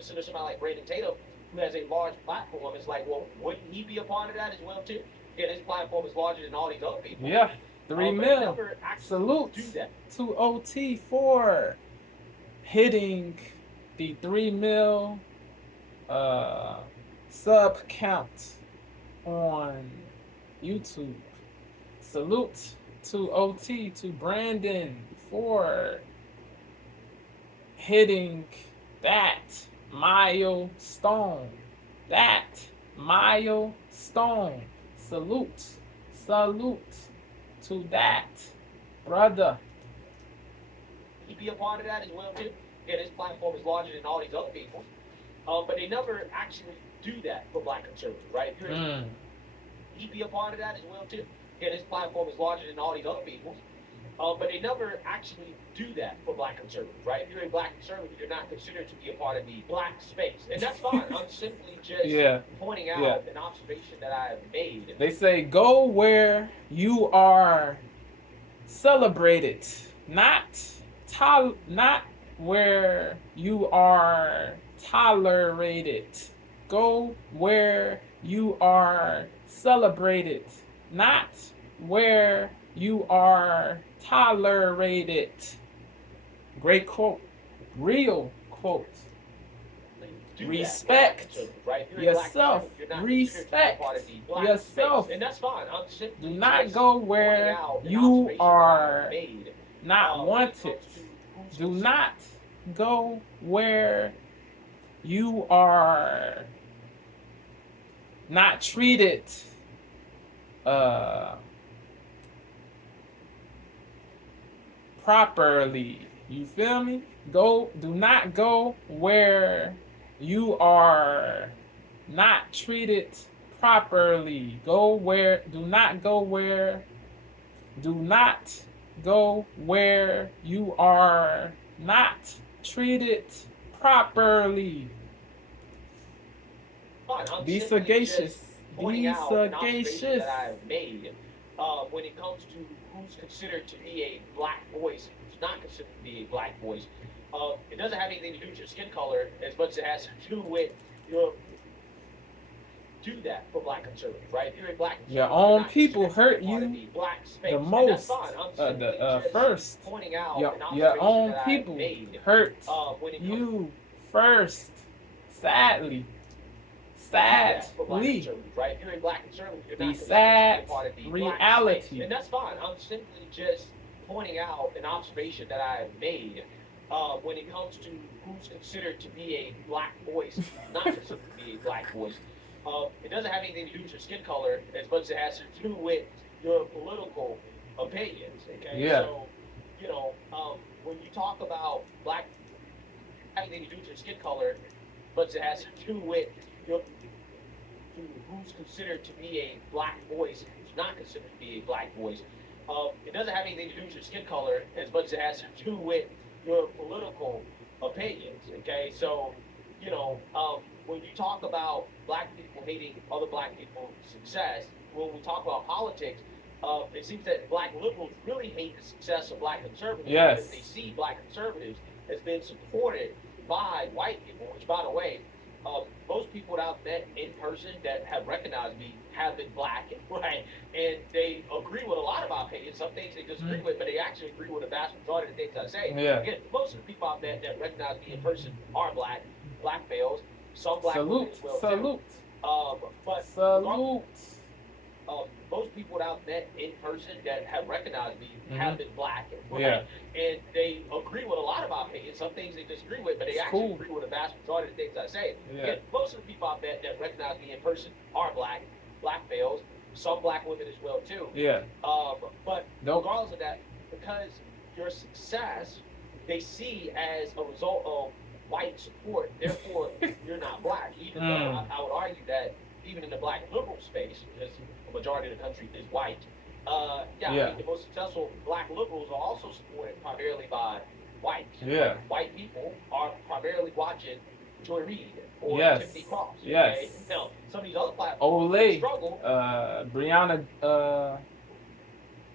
consider somebody like Brandon Tatum, who has a large platform, it's like, well, wouldn't he be a part of that as well too? Again, his platform is larger than all these other people. Yeah, 3 mil. Salute to OT for hitting the 3 mil sub count on YouTube. Salute to OT, to Brandon for hitting that milestone. That milestone. Salute. Salute to that, brother. He'd be a part of that as well too. Again, his platform is larger than all these other people. But they never actually do that for black conservatives, right? He'd be a part of that as well too. Again, his platform is larger than all these other people. But they never actually do that for black conservatives, right? If you're a black conservative, you're not considered to be a part of the black space. And that's fine. I'm simply just pointing out an observation that I have made. They say go where you are celebrated, not where you are tolerated. Go where you are celebrated, not where you are tolerated. Great quote. Real quote. Respect yourself. Respect yourself. And that's fine. I'm simply do not go where you are not wanted. Do not go where you are not treated properly. You feel me? Do not go where you are not treated properly. Do not go where you are not treated properly. Be sagacious. Be sagacious. That I've made when it comes to who's considered to be a black voice and who's not considered to be a black voice. It doesn't have anything to do with your skin color as much as it has to do with your do that for black conservatives, right? If you're a black conservative, your own people hurt you the most. First, your own people hurt you first. Sadly. Right? If you're a black conservative, you're not sad part of the reality. And that's fine. I'm simply just pointing out an observation that I have made when it comes to who's considered to be a black voice, not considered to be a black voice. It doesn't have anything to do with your skin color as much as it has to do with your political opinions. Okay? Yeah. So, when you talk about black, anything to do with your skin color, but it has to do with who's considered to be a black voice, who's not considered to be a black voice. It doesn't have anything to do with your skin color as much as it has to do with your political opinions. Okay, so when you talk about black people hating other black people's success, when we talk about politics, it seems that black liberals really hate the success of black conservatives because they see black conservatives as being supported by white people, which, by the way, most people that I've met in person that have recognized me have been black, right? And they agree with a lot of my opinions. Some things they disagree with, but they actually agree with the vast majority of the things I say. Yeah. Again, most of the people I've met that recognize me in person are black males, some black women as well too. But most people that I've met in person that have recognized me have been black, right? And they agree with a lot of my opinions. Some things they disagree with, but they actually agree with the vast majority of the things I say. Again, most of the people I've met that recognize me in person are black males, some black women as well too. But regardless of that, because your success they see as a result of white support, therefore you're not black. Even though I would argue that even in the black liberal space, because the majority of the country is white, I think the most successful black liberals are also supported primarily by whites. Yeah. White people are primarily watching Joy Reid or Tiffany Cross. Okay? Now, some of these other platforms struggle. Brianna,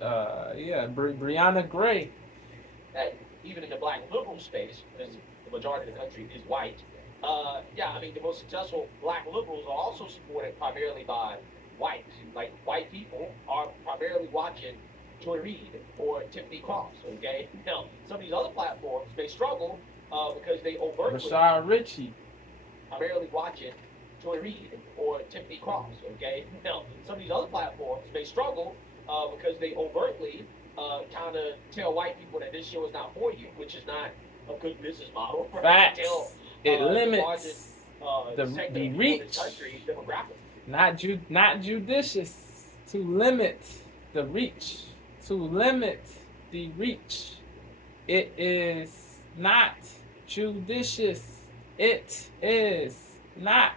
Brianna Gray. That even in the black liberal space, because the majority of the country is white, Yeah, I mean, the most successful black liberals are also supported primarily by whites. Like, white people are primarily watching Joy Reid or Tiffany Cross, okay? Now, some of these other platforms may struggle because they overtly Rashad Ritchie. primarily watching Joy Reid or Tiffany Cross, okay? Now, some of these other platforms may struggle because they overtly kind of tell white people that this show is not for you, which is not a good business model. Right? Facts. Tell, it limits the largest, the reach. Country, not judicious to limit the reach. To limit the reach. It is not judicious. It is not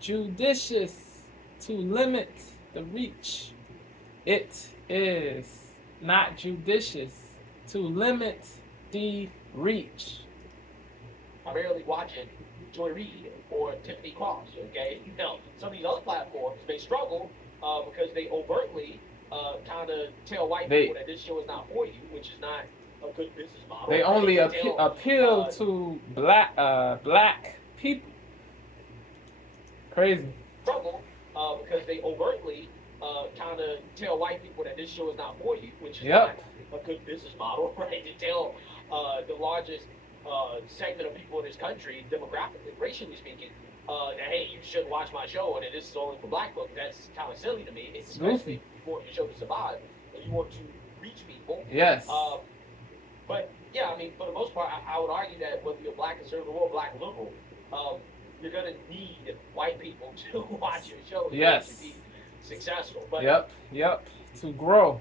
judicious to limit the reach. It is not judicious to limit the reach. Primarily watching Joy Reid or Tiffany Cross, okay? Now, some of these other platforms may struggle because they overtly kind of tell white people that this show is not for you, which is not a good business model. They only appeal to black people. Crazy. Struggle because they overtly kind of tell white people that this show is not for you, which is not a good business model, right? To tell the largest segment of people in this country, demographically, racially speaking, that hey, you shouldn't watch my show, and this is only for black folks. That's kind of silly to me, especially if you want your show to survive and you want to reach people. Yes. But yeah, I mean, for the most part, I would argue that whether you're black conservative or black liberal, you're gonna need white people to watch your show to be successful. But to grow.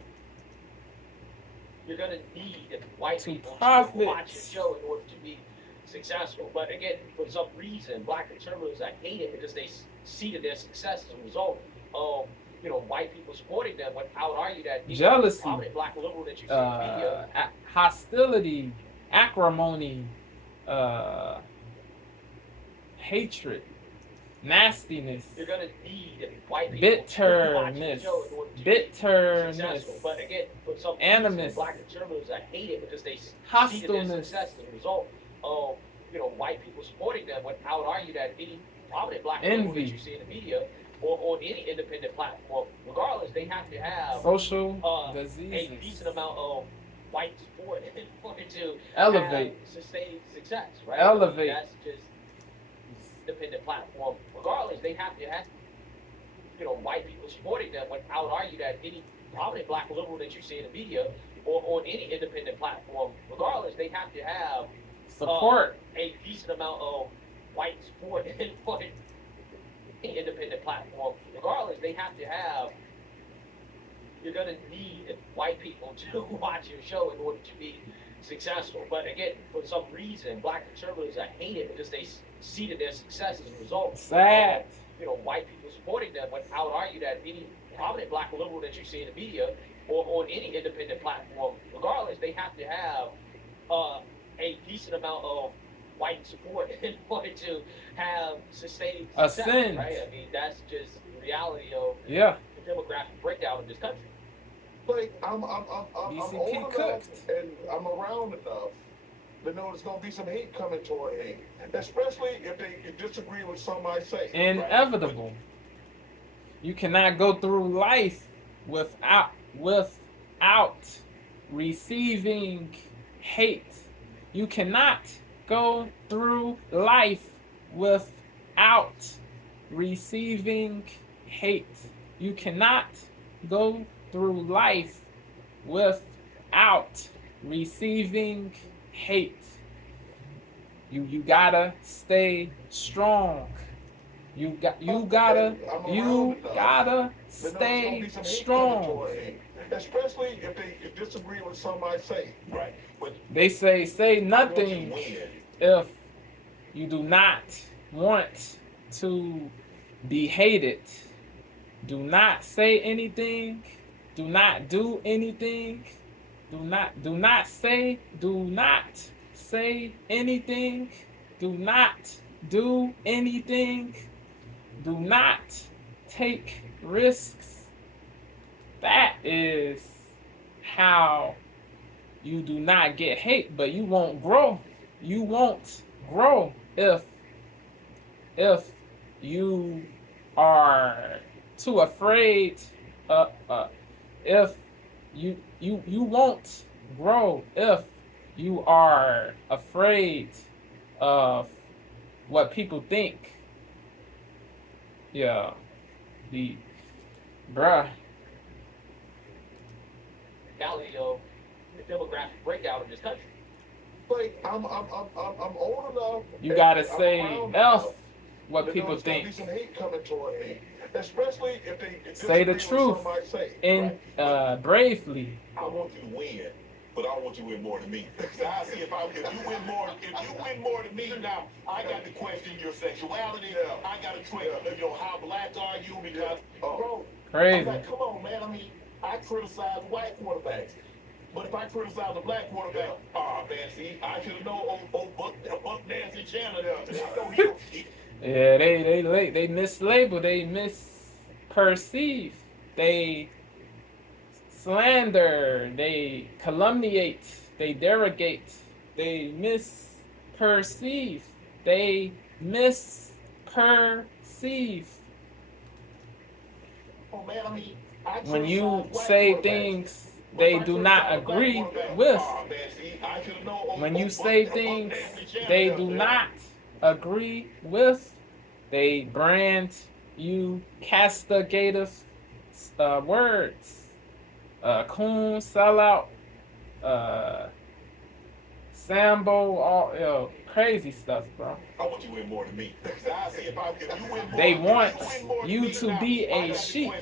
You're gonna need white people to watch your show in order to be successful. But again, for some reason, black conservatives are hated because they see that their success as a result of white people supporting them. But I would argue that jealousy, prominent black liberal that you see in the media, hostility, acrimony, hatred, nastiness, you're gonna need white people bitterness, but again, for some animus, reason, black conservatives are hated because they see hostileness, that their success as a result of white people supporting them. But I would argue that any prominent black liberal that you see in the media or on any independent platform, regardless, they have to have social a decent amount of white support in order to elevate, sustain success, right? Elevate. That's just independent platform. Regardless, they have to have white people supporting them. But I would argue that any prominent black liberal that you see in the media or on any independent platform, regardless, they have to have support a decent amount of white support in order independent platform. Regardless, they have to have. You're gonna need white people to watch your show in order to be successful. But again, for some reason, black conservatives are hated because they see that their success as a result of white people supporting them. But I would argue that any prominent black liberal that you see in the media or on any independent platform, regardless, they have to have a decent amount of white support in order to have sustained success, right? I mean, that's just the reality of the demographic breakdown of this country. Like, I'm old enough and I'm around enough to know there's going to be some hate coming toward me, especially if they disagree with something I say. Inevitable. Right? You cannot go through life without receiving hate. You cannot go through life without receiving hate. You cannot go through life without receiving hate. You gotta stay strong. You gotta stay strong. Especially if they disagree with something I say. Right. But they say nothing if you do not want to be hated. Do not say anything. Do not do anything. Do not say anything. Do not do anything. Do not take risks. That is how you do not get hate, but you won't grow. You won't grow if if you are too afraid, if you won't grow if you are afraid of what people think. Yeah, the bruh. Reality of the demographic breakdown in this country. Like I'm old enough. You gotta and I'm say around F enough what to know people there's gonna think. be some hate coming toward me, especially if they Say the disagree with truth something I say. and Right? bravely. I want you to win, but I want you to win more than me. So I see if you win more, than me, now I got to question your sexuality. Yeah. I got to question, how black are you? Because, bro, Crazy. I'm like, come on, man. I mean, I criticize white quarterbacks. But if I criticize a black quarterback, man, see, I should have known Buck Nancy Shannon. Yeah, they mislabel, they misperceive, they slander, they calumniate, they derogate, they misperceive, they misperceive. Oh man, I mean, when you say things they do not agree with, when you say things they do not agree with, they brand you castigative words, coon, sellout, Sambo, all crazy stuff, bro. I want you to win more than me. They want you to be a sheep,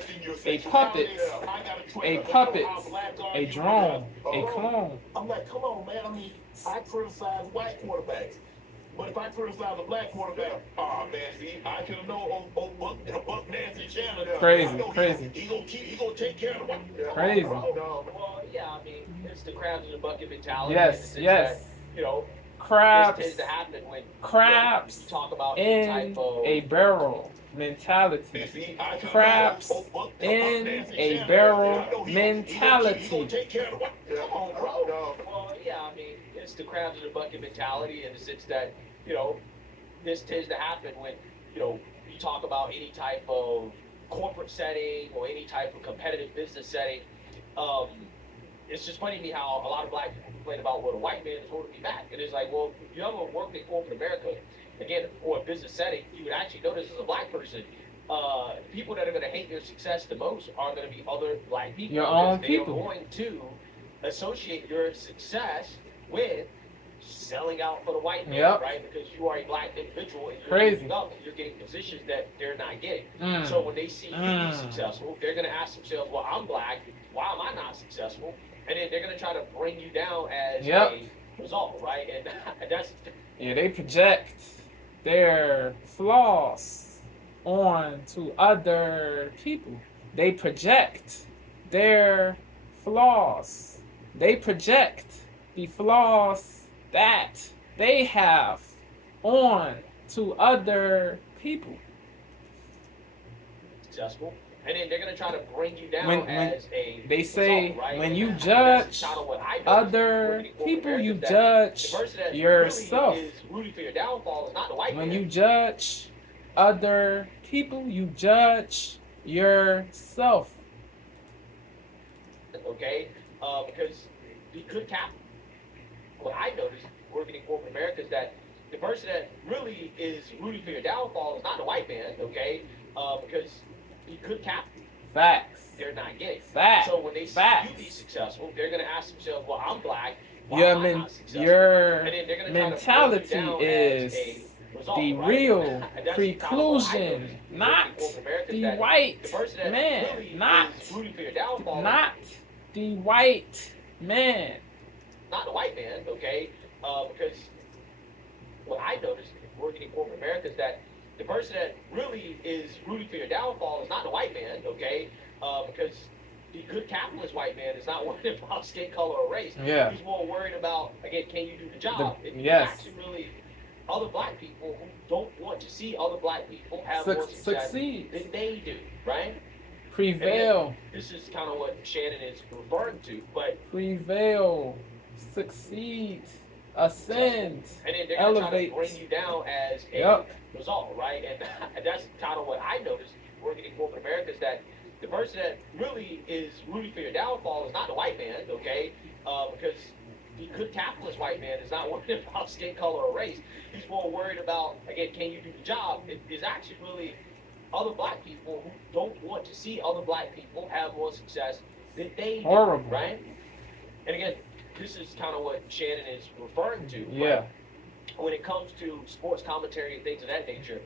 a puppet, a drone, a clone. I'm like, come on, man. I mean, I criticize white quarterbacks. But if I criticize a black quarterback, man, see, I should have known Buck Nancy Shannon. Crazy. He gonna take care of it. Crazy. Well, yeah, I mean, it's the crabs in the bucket mentality. Yes. That, crabs, this tends to happen when crabs you talk about in a barrel mentality. Crabs in a barrel mentality. Well, yeah, I mean, it's the crabs in the bucket mentality in the sense that, this tends to happen when, you talk about any type of corporate setting or any type of competitive business setting. It's just funny to me how a lot of black people complain about, well, the white man is holding me back. And it's like, well, if you ever worked in corporate America, again, or a business setting, you would actually notice as a black person, people that are going to hate your success the most are going to be other black people. Your own they people. are going to associate your success with selling out for the white man, right? Because you are a black individual and you're moving up and you're getting positions that they're not getting. So when they see you be successful, they're going to ask themselves, well, I'm black, why am I not successful? And then they're going to try to bring you down as a result, right? And that's... Yeah, they project their flaws on to other people. They project their flaws. They project the flaws that they have on to other people. Successful. And then they're going to try to bring you down as a they say result, right? when you judge other people, you judge yourself. Really is rooting for your downfall is not the white when man. you judge other people, you judge yourself. Okay? Because the good cap, what I noticed working in corporate America is that the person that really is rooting for your downfall is not the white man, okay? Because the good cap, facts, they're not getting. Facts. So when they see you be successful, they're going to ask themselves, well, I'm black, why am I not successful? Your and then they're gonna mentality try to is result, the right? real That's preclusion, not the white man, really not the white man. Not the white man, okay? Because what I noticed working in corporate America is that the person that really is rooting for your downfall is not the white man, okay? Because the good capitalist white man is not worried about skin color or race. Yeah. He's more worried about, again, can you do the job? Yes. Actually, really, other black people who don't want to see other black people have more success succeed than they do, right? Prevail. Again, this is kind of what Shannon is referring to, but prevail, succeed, ascends, and then they're gonna try to elevates. bring you down as a Yep. result, right? And that's kind of what I noticed working in corporate America is that the person that really is rooting for your downfall is not the white man, okay? Because the good capitalist white man is not worried about skin color or race. He's more worried about, again, can you do the job? It is actually really other black people who don't want to see other black people have more success than they do, Horrible. right? And again, this is kind of what Shannon is referring to. Yeah. When it comes to sports commentary and things of that nature,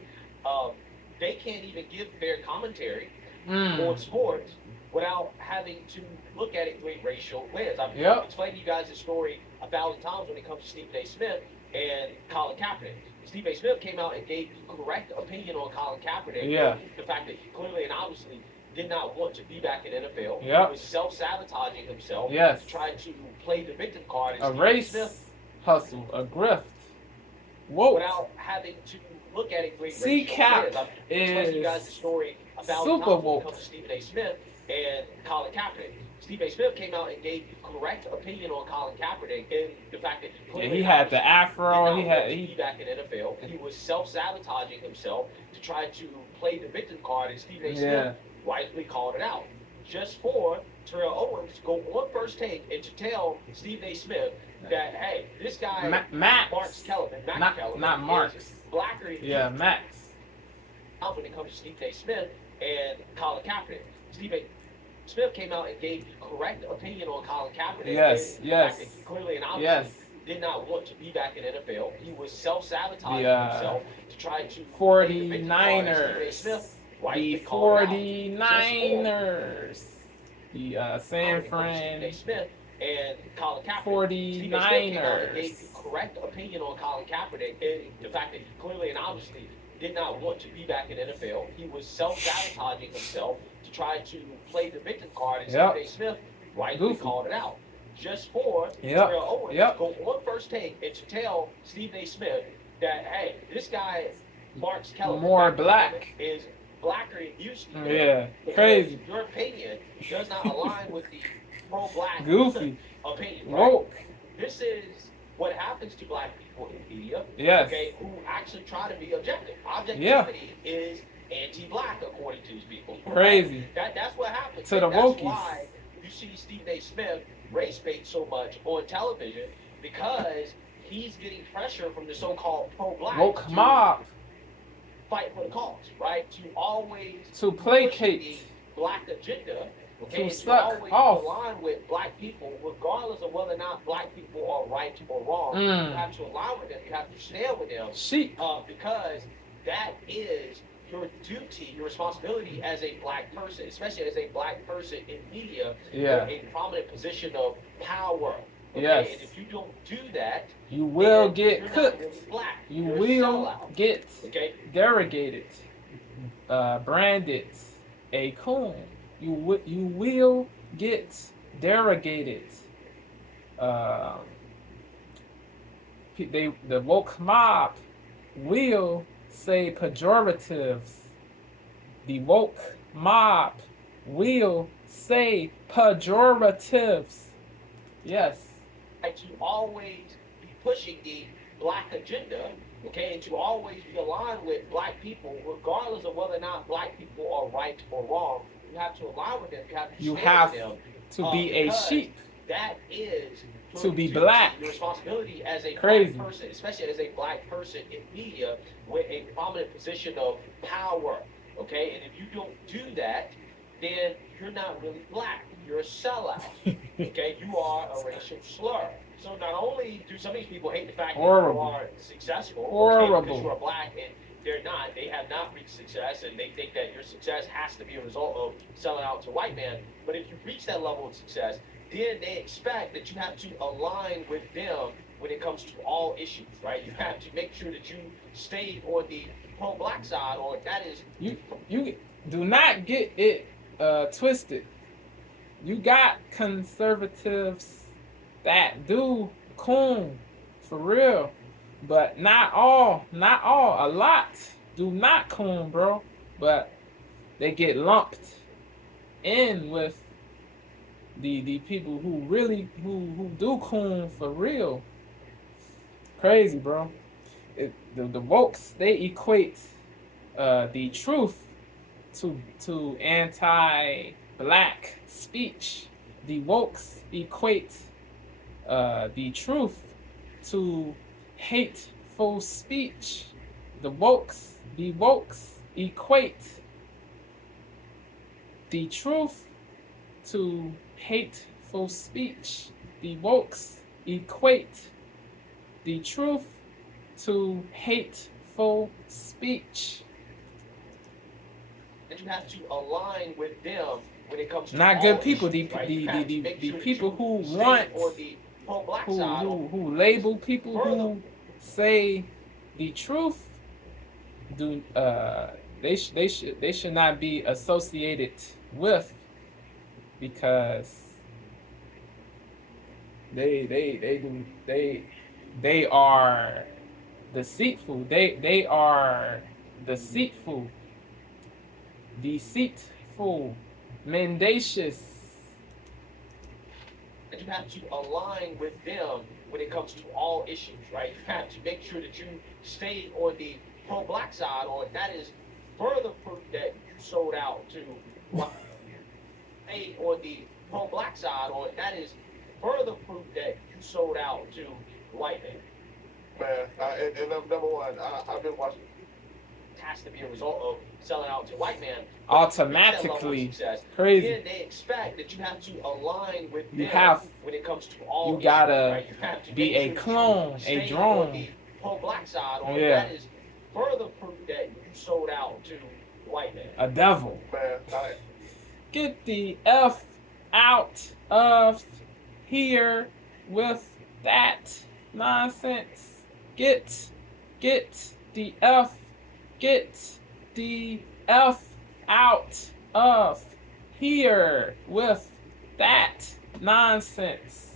they can't even give fair commentary on sports without having to look at it through a racial lens. I've explained to you guys this story 1,000 times when it comes to Stephen A. Smith and Colin Kaepernick. Stephen A. Smith came out and gave the correct opinion on Colin Kaepernick. Yeah. The fact that he clearly and obviously did not want to be back in NFL. Yep. He was self-sabotaging himself. Yes. To try to play the victim card. A race hustle, a grift. Whoa. Without having to look at it through C-Cap I've explained to you guys the story about when it comes to Stephen A. Smith and Colin Kaepernick. Stephen A. Smith came out and gave the correct opinion on Colin Kaepernick and the fact that he had the afro, he back in NFL. He was self-sabotaging himself to try to play the victim card, and Stephen A. Smith rightly called it out. Just for Terrell Owens to go on First Take and to tell Stephen A. Smith that, hey, this guy, Marks Kellerman, not Marks. Blacker. Yeah, Max. When it comes to Stephen A. Smith and Colin Kaepernick. Stephen A. Smith came out and gave the correct opinion on Colin Kaepernick. Yes. He clearly and obviously did not want to be back in NFL. He was self-sabotaging himself to try to 49ers. The 49ers. The San Fran. Smith and Colin Kaepernick. 49ers. Gave the correct opinion on Colin Kaepernick and the fact that he clearly and obviously did not want to be back in NFL. He was self-sabotaging himself to try to play the victim card, and Stephen A. Smith rightly called it out. Just for Terrell Owens to go on First Take and to tell Stephen A. Smith that, hey, this guy, Marks Kellerman, more black, is blacker than you used to be. Yeah, crazy. Your opinion does not align with the pro-black goofy opinion. Right? Woke. This is what happens to black people in media. Yes. Okay, who actually try to be objective. Objectivity is anti-black according to these people. Crazy. That's what happens. To the wokies. That's why you see Stephen A. Smith race bait so much on television, because he's getting pressure from the so-called pro-black woke mob fight for the cause, right? To always placate the black agenda, okay, to suck always off, align with black people, regardless of whether or not black people are right or wrong. You have to align with them. You have to stand with them, because that is your duty, your responsibility as a black person, especially as a black person in media, in a prominent position of power. Okay? And if you don't do that, you will get cooked. Really black. You will get derogated, branded a coon. You will get derogated. The woke mob will say pejoratives. The woke mob will say pejoratives. Yes. To always be pushing the black agenda, okay, and to always be aligned with black people, regardless of whether or not black people are right or wrong. You have to align with them. You have to stand with them. To be a sheep. That is to be black. Your responsibility as a black person, especially as a black person in media with a prominent position of power. Okay, and if you don't do that, then you're not really black. You're a sellout. Okay, you are a racial slur. So not only do some of these people hate the fact that you are successful, okay, because you are black, and they're not. They have not reached success, and they think that your success has to be a result of selling out to white man. But if you reach that level of success, then they expect that you have to align with them when it comes to all issues, right? You have to make sure that you stay on the pro-black side, or that is... You do not get it twisted. You got conservatives that do coon, for real. But not all. A lot do not coon, bro. But they get lumped in with the people who really who do coon for real. Crazy, bro. The wokes, they equate the truth to anti-black speech. The wokes equate the truth to hateful speech. The wokes equate the truth to hateful speech. The wokes equate the truth to hateful speech. And you have to align with them when it comes to Not good all people. issues, right? You have to make The sure that people you who stay want, on the pro-black side. who label people who say the truth, do they should not be associated with, because they are deceitful. They are deceitful, mendacious. And you have to align with them when it comes to all issues, right? You have to make sure that you stay on the pro-black side, or that is further proof that you sold out to stay on the pro-black side, or that is further proof that you sold out to white men. Man, and number one, I've been watching. It has to be a result of selling out to white men. Automatically, success, crazy. then they expect that you have to align with You them have, when it comes to all you gotta issues, right? You have to be make a sure that clone, you a stay drone. on the pro-black side, or Yeah. that is further proof that you sold out to white men. A devil. Man, Get the F out of here with that nonsense. Get the F out of here with that nonsense.